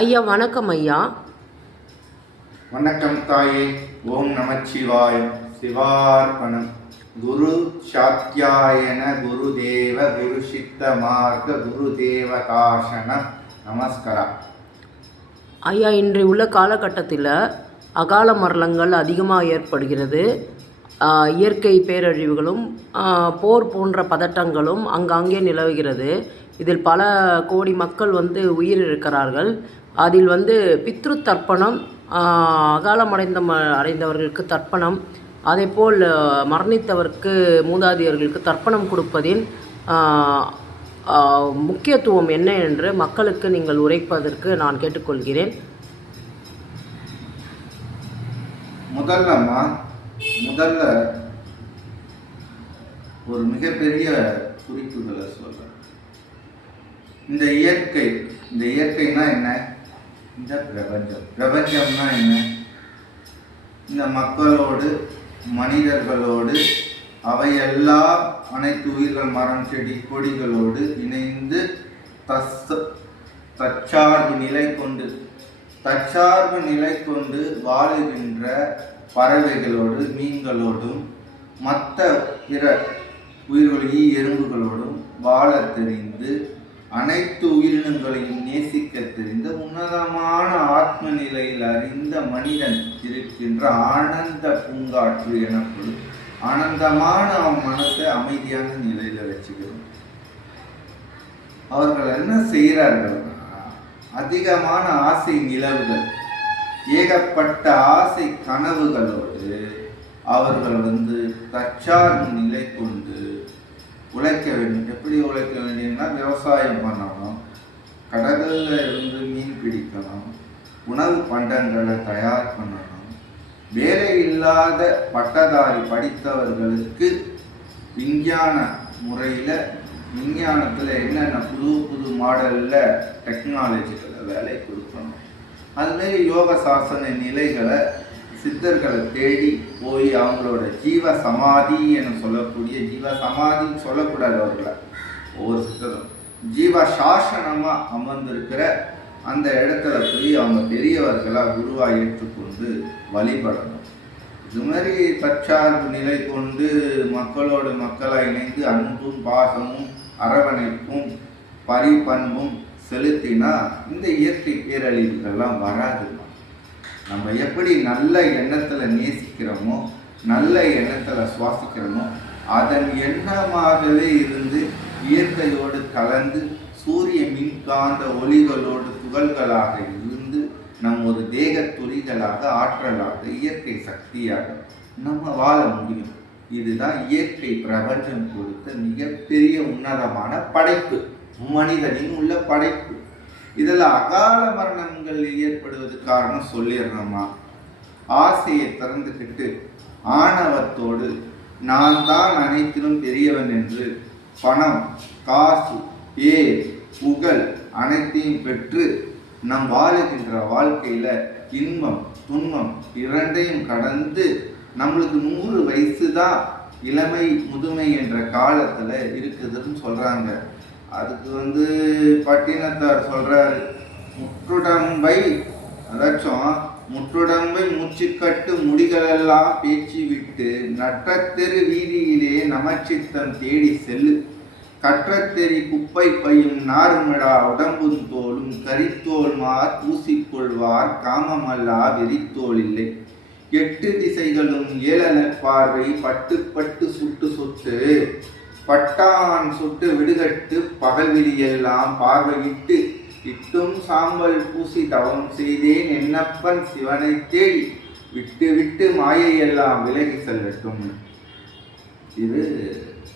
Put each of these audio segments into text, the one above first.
ஐயா வணக்கம் ஐயா. வணக்கம் தாயே. ஓம் நமச்சிவாய. சிவார்ப்பணம். குரு சாத்யாயன குருதேவ குரு சித்த மார்க்க குருதேவ காஷனம் நமஸ்காரா. ஐயா, இன்றைய உள்ள காலகட்டத்தில் அகால மரணங்கள் அதிகமாக ஏற்படுகிறது. இயற்கை பேரழிவுகளும் போர் போன்ற பதட்டங்களும் அங்காங்கே நிலவுகிறது. இதில் பல கோடி மக்கள் உயிரிழக்கிறார்கள். அதில் பித்ரு தர்ப்பணம், அடைந்தவர்களுக்கு தர்ப்பணம், அதேபோல் மரணித்தவருக்கு மூதாதையர்களுக்கு தர்ப்பணம் கொடுப்பதின் முக்கியத்துவம் என்ன என்று மக்களுக்கு நீங்கள் உரைப்பதற்கு நான் கேட்டுக்கொள்கிறேன். முதல்ல ஒரு மிகப்பெரிய குறிப்புகளை சொல்றேன். இந்த இயற்கைனா என்ன? இந்த பிரபஞ்சம்னா என்ன? இந்த மக்களோடு, மனிதர்களோடு, அவையெல்லாம் அனைத்து உயிர்கள், மரம், செடி, கொடிகளோடு இணைந்து தற்சார்பு நிலை கொண்டு வாழுகின்ற பறவைகளோடு, மீன்களோடும், மற்ற பிற உயிர்களையும் எறும்புகளோடும் வாழ தெரிந்து, அனைத்து உயிரினங்களையும் நேசிக்க தெரிந்த, உன்னதமான ஆத்ம நிலையில் அறிந்த மனிதன் இருக்கின்ற ஆனந்த பூங்காற்று எனப்படும் ஆனந்தமான அவன் மனசை அமைதியான நிலையில வச்சுக்கிறோம். அவர்கள் என்ன செய்கிறார்கள்? அதிகமான ஆசை நிலவுகள், ஏகப்பட்ட ஆசை கனவுகளோடு அவர்கள் தற்சார்பு நிலை கொண்டு உழைக்க வேண்டும். எப்படி உழைக்க வேண்டியதுன்னா, விவசாயம் பண்ணணும், கடலில் இருந்து மீன் பிடிக்கணும், உணவு பண்டங்களை தயார் பண்ணணும். வேலை இல்லாத பட்டதாரி படித்தவர்களுக்கு விஞ்ஞான முறையில், விஞ்ஞானத்தில் என்னென்ன புது மாடலில் டெக்னாலஜிகளை வேலை கொடுக்கணும். அதுமாரி யோக சாசன நிலைகளை, சித்தர்களை தேடி போய் அவங்களோட ஜீவ சமாதி என சொல்லக்கூடிய, ஜீவ சமாதின்னு சொல்லக்கூடாது, அவர்களை ஒவ்வொரு சித்தரும் ஜீவ சாசனமாக அமர்ந்திருக்கிற அந்த இடத்துல போய் அவங்க பெரியவர்களாக குருவாக ஏற்றுக்கொண்டு வழிபடணும். இது மாதிரி தற்சார்பு நிலை கொண்டு மக்களோடு மக்களாக இணைந்து அன்பும் பாசமும் அரவணைப்பும் பரிபண்பும் செலுத்தினா இந்த இயற்கை பேரழிவுகள்லாம் வராதுமா. நம்ம எப்படி நல்ல எண்ணத்தில் நேசிக்கிறோமோ, நல்ல எண்ணத்தில் சுவாசிக்கிறோமோ, அதன் எண்ணமாகவே இருந்து இயற்கையோடு கலந்து சூரிய மின்காந்த ஒளிகளோடு துகள்களாக இருந்து நம் ஒரு தேக துளிகளாக, ஆற்றலாக, இயற்கை சக்தியாக நம்ம வாழ முடியும். இதுதான் இயற்கை பிரபஞ்சம் கொடுத்த மிகப்பெரிய உன்னதமான படைப்பு, மனிதனின் உள்ள படைப்பு. இதில் அகால மரணங்கள் ஏற்படுவது காரணம் சொல்லிடுறோமா? ஆசையை திறந்துக்கிட்டு ஆணவத்தோடு நான் தான் அனைத்திலும் பெரியவன் என்று பணம், காசு, புகழ் அனைத்தையும் பெற்று நம் வாழுகின்ற வாழ்க்கையில இன்பம் துன்பம் இரண்டையும் கடந்து நம்மளுக்கு 100 வயசு தான் இளமை முதுமை என்ற காலத்துல இருக்குதுன்னு சொல்றாங்க. அதுக்கு பட்டினத்தார் சொல்றாரு, முற்றுடம்பை, அதாச்சும் முற்றுடம்பை மூச்சுக்கட்டு முடிகளெல்லாம் பேச்சு விட்டு நற்றத்தெரு வீதியிலே நமச்சித்தம் தேடி செல்லு. கற்றத்தெறி குப்பை பையும் நாருமிடா உடம்பும் தோளும் கரித்தோல்மார் பூசிக்கொள்வார் காமமல்லா வெறித்தோல் இல்லை. 8 திசைகளும் ஏளன பார்வை பட்டு பட்டு சுட்டு சுட்டு பட்டான் சுட்டு விடுகட்டு பகல்விழியெல்லாம் பார்வையிட்டு இட்டும் சாம்பல் பூசி தவம் செய்தேன் என்னப்பன் சிவனை தேடி விட்டு விட்டு மாயையெல்லாம் விலகி செல்லட்டும். இது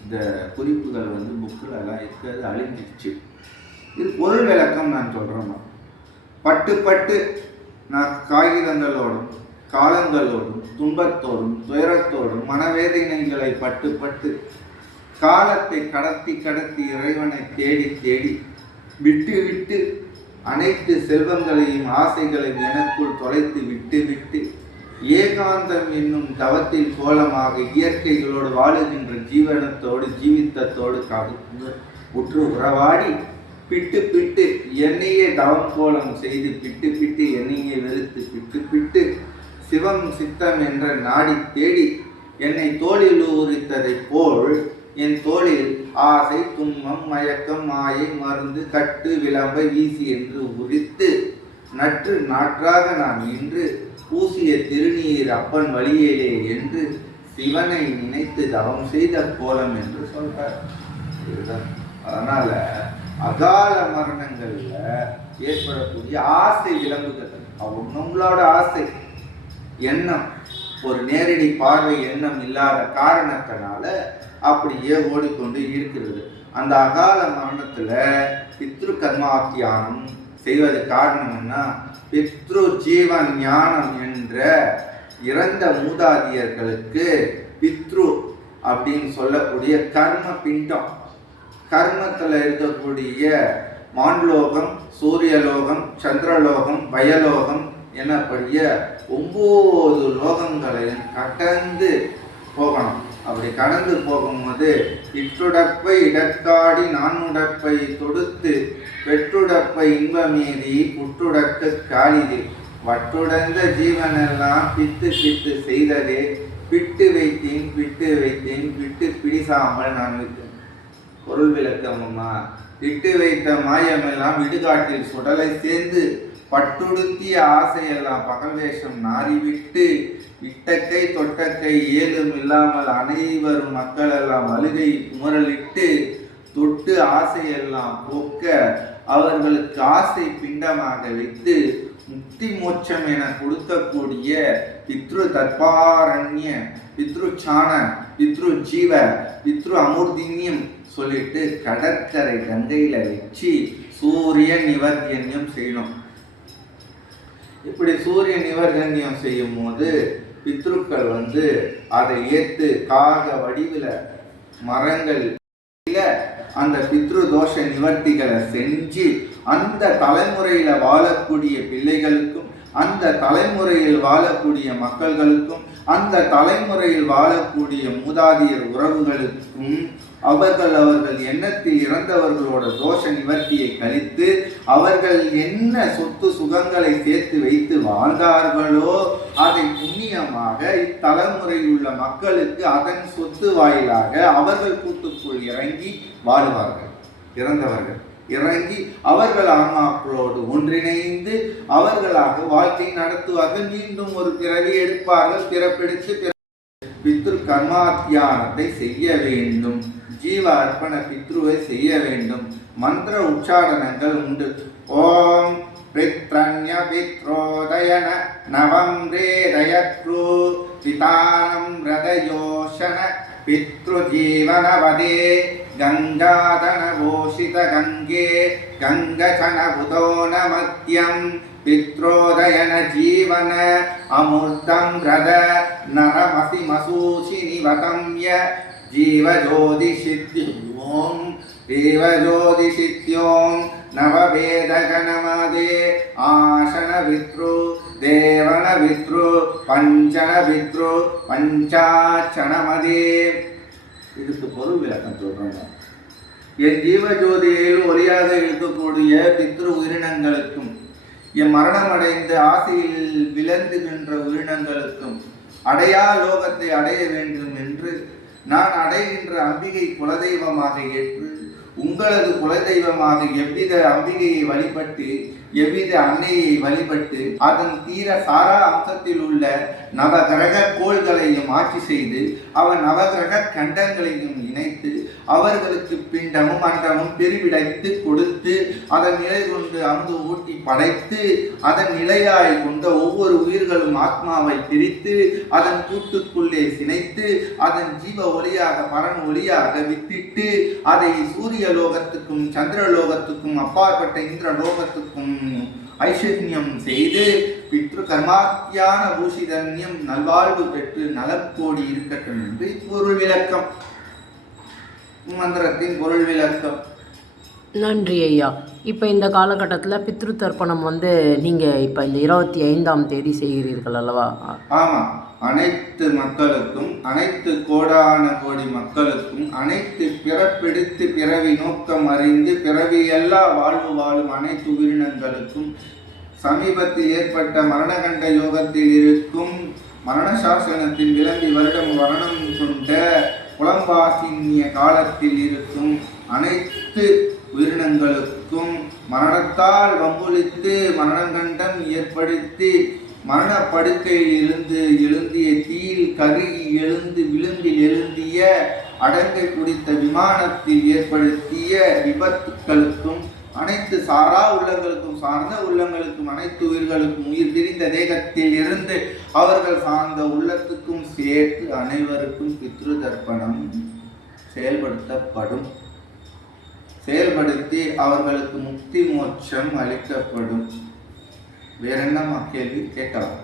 இந்த குறிப்புகள் புக்கில் எல்லாம் இருக்கிறது, அழிஞ்சிச்சு. இது பொருள் விளக்கம் நான் சொல்கிறேன். பட்டு பட்டு நான் காகிதங்களோடும் காலங்களோடும் துன்பத்தோடும் துயரத்தோடும் மனவேதனைகளை பட்டு பட்டு காலத்தை கடத்தி கடத்தி இறைவனை தேடி தேடி விட்டு விட்டு அனைத்து செல்வங்களையும் ஆசைகளையும் எனக்குள் தொலைத்து விட்டு விட்டு ஏகாந்தம் என்னும் தவத்தில் கோலமாக இயற்கைகளோடு வாழுகின்ற ஜீவனத்தோடு ஜீவித்தத்தோடு உற்று உறவாடி பிட்டு பிட்டு என்னையே தவம் கோலம் செய்து பிட்டு பிட்டு என்னையே வெறுத்து பிட்டு பிட்டு சிவம் சித்தம் என்ற நாடி தேடி என்னை தோளில் உரித்ததைப் போல் என் தோளில் ஆசை துன்பம் மயக்கம் மாயை மருந்து கட்டு விளம்பை வீசி என்று உரித்து நற்று நாற்றாக நான் நின்று பூசிய திருநீர் அப்பன் வழியிலே என்று சிவனை நினைத்து தவம் செய்த கோலம் என்று சொல்றார். அதனால அகால மரணங்கள்ல ஏற்படக்கூடிய ஆசை விளம்புகிறது. நம்மளோட ஆசை எண்ணம் ஒரு நேரடி பார்வை எண்ணம் இல்லாத காரணத்தினால அப்படியே ஓடிக்கொண்டு இருக்கிறது. அந்த அகால மரணத்துல பித்ரு கர்மாத்தியானம் செய்வது காரணம் என்ன? பித்ரு ஜீவன் ஞானம் என்ற இறந்த மூதாதியர்களுக்கு பித்ரு அப்படின்னு சொல்லக்கூடிய கர்ம பிண்டம், கர்மத்துல இருக்கக்கூடிய மான்லோகம், சூரியலோகம், சந்திரலோகம், பயலோகம் எனப்படிய 9 லோகங்களையும் கடந்து போகணும். அப்படி கடந்து போகும்போது இட்டுடப்பை இடக்காடி நான்முடப்பை தொடுத்து வெற்றுடப்பை இன்பமீதி புட்டுடக்க காலிது வட்டுடந்த ஜீவனெல்லாம் பித்து பித்து செய்ததே பிட்டு வைத்தேன் பிட்டு வைத்தேன் பிட்டு பிடிசாமல் நான் வைத்தேன். பொருள் விளக்கம்மா, இட்டு வைத்த மாயமெல்லாம் இடுகாட்டில் சுடலை சேர்ந்து பட்டுடுத்திய ஆசையெல்லாம் பகல் வேஷம் நாறிவிட்டு இட்டக்கை தொட்டக்கை ஏதும் இல்லாமல் அனைவரும் மக்கள் எல்லாம் அழுகை குமரலிட்டு தொட்டு ஆசையெல்லாம் போக்க அவர்களுக்கு ஆசை பிண்டமாக வைத்து முக்தி மோட்சம் என கொடுக்கக்கூடிய பித்ரு தர்பாரண்ய பித்ரு சாண பித்ரு ஜீவ பித்ரு அமூர்தின்யம் சொல்லிட்டு கடற்கரை கங்கையில வச்சு சூரிய நிவர்த்தியம் செய்யணும். இப்படி சூரிய நிவர்த்தியம் செய்யும் போது பித்ருக்கள் அதை ஏத்து காக வடிவில் மரங்கள் அந்த பித்ரு தோஷ நிவர்த்திகளை செஞ்சு அந்த தலைமுறையில வாழக்கூடிய பிள்ளைகளுக்கும் அந்த தலைமுறையில் வாழக்கூடிய மக்கள்களுக்கும் அந்த தலைமுறையில் வாழக்கூடிய மூதாதியர் உறவுகளுக்கும் அவர்கள் எண்ணத்தில் இறந்தவர்களோட தோஷ நிவர்த்தியை கழித்து அவர்கள் என்ன சொத்து சுகங்களை சேர்த்து வைத்து வாழ்ந்தார்களோ அதை புண்ணியமாக இத்தலைமுறையில் உள்ள மக்களுக்கு அதன் சொத்து வாயிலாக அவர்கள் கூட்டுக்குள் இறங்கி வாழுவார்கள். இறந்தவர்கள் இறங்கி அவர்கள் ஆன்மாக்களோடு ஒன்றிணைந்து அவர்களாக வாழ்க்கை நடத்துவார்கள். மீண்டும் ஒரு பிறவி எடுப்பார்கள். பிறப்பெடுத்து பித்ரு கர்மாத்தியானத்தை செய்ய வேண்டும். ஜீவ அர்ப்பண பித்ருவை செய்ய வேண்டும். மந்திர உச்சாடனங்கள் உண்டு. ஓம் பித்ரண்ய பித்ரோதயன நவம் ரேதயக்ரு பிதானம் ரதயோஷன பித்ரு ஜீவனவதே கங்காதன போஷித கங்கே கங்கசன புதோ நமத்யம் பித்ரோதயன ஜீவன அமுர்தம் ரத நரமசி மசூசி நிவதம்ய ஜீவஜோதிஷித்யோம் தேவஜோதிஷித்யோம் நவவேதகணமதே ஆசன வித்ரு தேவன வித்ரு பஞ்சன வித்ரு பஞ்சாட்சணமதே. இதுக்கு பொருள் விளக்கம் சொல்றாங்க. என் ஜீவஜோதியில் ஒளியாக இருக்கக்கூடிய பித்ரு உயிரினங்களுக்கும் என் மரணமடைந்து ஆசையில் விளங்குகின்ற உயிரினங்களுக்கும் அடையா லோகத்தை அடைய வேண்டும் என்று நான் அடைகின்ற அம்பிகை குலதெய்வமாக ஏற்று உங்களது குலதெய்வமாக எவ்வித அம்பிகையை வழிபட்டு எவ்வித அன்னையை வழிபட்டு அதன் தீர சாரா அம்சத்தில் உள்ள நவகிரக கோள்களையும் ஆட்சி செய்து அவன் நவகிரக கண்டங்களையும் இணைத்து அவர்களுக்கு பிண்டமும் அண்டமும் பெருவிடைத்து கொடுத்து அதன் நிலை கொண்டு அமுது ஊட்டி படைத்து அதன் நிலையாய் கொண்ட ஒவ்வொரு உயிர்களும் ஆத்மாவை பிரித்து அதன் கூட்டுக்குள்ளே சினைத்து அதன் ஜீவ ஒளியாக பரன் ஒளியாக வித்திட்டு அதை சூரிய லோகத்துக்கும் சந்திரலோகத்துக்கும் அப்பாற்பட்ட இந்திர லோகத்துக்கும் ஐஸ்வர்யம் செய்து பித்ரு கர்மாத்தியான பூஷிதன்யம் நல்வாழ்வு பெற்று நலக்கோடி இருக்கட்டும் என்று பொருள் விளக்கம். மந்திரத்தின் பொருள் விளக்கம். நன்றி ஐயா. இப்போ இந்த காலகட்டத்தில் பித்ரு தர்ப்பணம் வந்து நீங்கள் இப்போ இந்த 25ஆம் தேதி செய்கிறீர்கள் அல்லவா? ஆமாம். அனைத்து மக்களுக்கும், அனைத்து கோடான கோடி மக்களுக்கும், அனைத்து பிறப்பெடுத்து பிறவி நோக்கம் அறிந்து பிறவி எல்லா வாழ்வு வாழும் அனைத்து உயிரினங்களுக்கும், சமீபத்தில் ஏற்பட்ட மரணகண்ட யோகத்தில் இருக்கும் மரண சாசனத்தில் விளங்கி வருடம் வரணம் கொண்ட புலம்பாசின்ய காலத்தில் இருக்கும் அனைத்து உயிரினங்களுக்கும், மரணத்தால் வம்புளித்து மரணகண்டம் ஏற்படுத்தி மரணப்படுக்கையில் இருந்து எழுந்திய தீயில் கருகி எழுந்து விளிம்பில் எழுந்திய அடங்கை குடித்த விமானத்தில் ஏற்படுத்திய விபத்துக்களுக்கும், அனைத்து சாரா உள்ளங்களுக்கும் சார்ந்த உள்ளங்களுக்கும், அனைத்து உயிர்களுக்கும் உயிர் பிரிந்த தேகத்தில் இருந்து அவர்கள் சார்ந்த உள்ளத்துக்கும் சேர்த்து அனைவருக்கும் பித்ரு தர்ப்பணம் செயல்படுத்தப்படும். செயல்படுத்தி அவர்களுக்கு முக்தி மோட்சம் அளிக்கப்படும். வேற என்னம்மா கேள்வி கேட்கலாம்?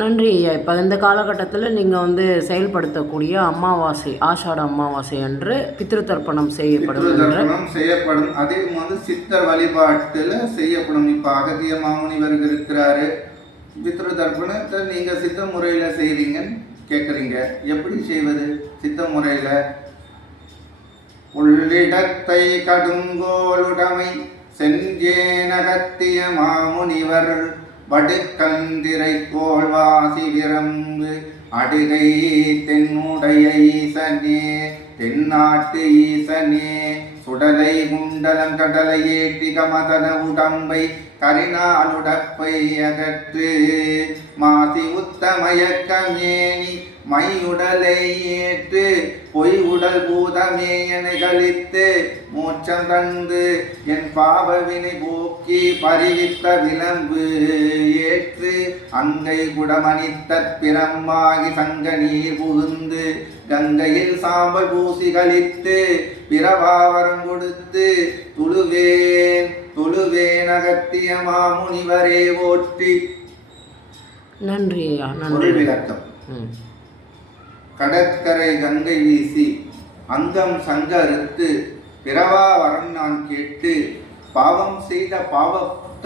நன்றி ஐயா. இப்போ இந்த காலகட்டத்தில் நீங்கள் வந்து செயல்படுத்தக்கூடிய அமாவாசை, ஆஷாட அமாவாசை அன்று பித்ரு தர்ப்பணம் செய்யப்படும். அதே வந்து சித்தர் வழிபாட்டில் செய்யப்படும். இப்போ அகத்திய மாமுனிவர் இருக்கிறாரு. பித்ரு தர்ப்பணத்தை நீங்கள் சித்த முறையில் செய்கிறீங்கன்னு கேட்குறீங்க. எப்படி செய்வது சித்த முறையில்? உள்ளிடத்தை கடுங்கோளுடைமை செஞ்சேனகத்திய மாமுனிவர் வடுக்கந்திரை கோள்வாசி விரம்பு அடுகை தென்னுடைய ஈசனே, தென்னாட்டு ஈசனே, சுடலை குண்டலம் கடலை ஏற்றி கமதன உடம்பை கரிநாளுடப்பை அகற்று மாசி உத்தமயக்கமேனி மையுடலை ஏற்று பொய் உடல் பூதமேயனை கழித்து மோட்சம் தந்து என் பாவவினை போக்கி பரிவித்த விளம்பு ஏற்று அங்கை குடமணித்த பிரம்மாகி சங்க நீர் புகுந்து கங்கையில் சாம்பல் பூசி கழித்து பிறவாவரம் கொடுத்து தொழுவேன் அகத்திய மாமுனிவரே ஓற்றி. நன்றி ஐயா. நன்றி. விளக்கம்: கடற்கரை கங்கை வீசி அங்கம் சங்க அறுத்து பிறவா வரம் நான் கேட்டு பாவம் செய்த பாவ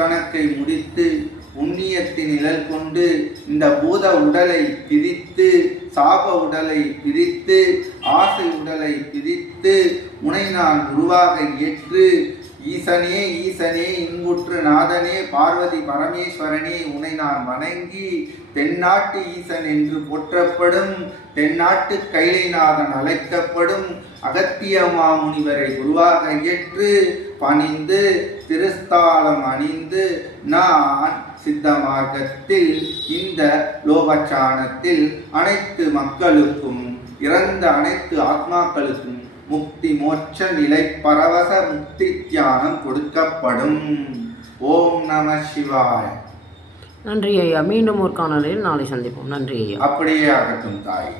கணக்கை முடித்து புண்ணியத்தின் நிழல் கொண்டு இந்த பூத உடலை பிரித்து சாப உடலை பிரித்து ஆசை உடலை பிரித்து உனை நான் குருவாக ஏற்று ஈசனே ஈசனே இன்புற்று நாதனே பார்வதி பரமேஸ்வரனே உனை நான் வணங்கி தென்னாட்டு ஈசன் என்று போற்றப்படும் தென்னாட்டு கைலைநாதன் அழைக்கப்படும் அகத்திய மாமுனிவரை குருவாக ஏற்று பணிந்து திருஸ்தாலம் அணிந்து நான் சித்த மார்க்கத்தில் இந்த லோகச்சானத்தில் அனைத்து மக்களுக்கும் இறந்த அனைத்து ஆத்மாக்களுக்கும் முக்தி மோட்ச நிலை பரவச முக்தி தியானம் கொடுக்கப்படும். ஓம் நம சிவாய. நன்றி ஐயா. மீண்டும் ஒரு காணொலியில் நாளை சந்திப்போம். நன்றி ஐயா. அப்படியே ஆகட்டும் தாய்.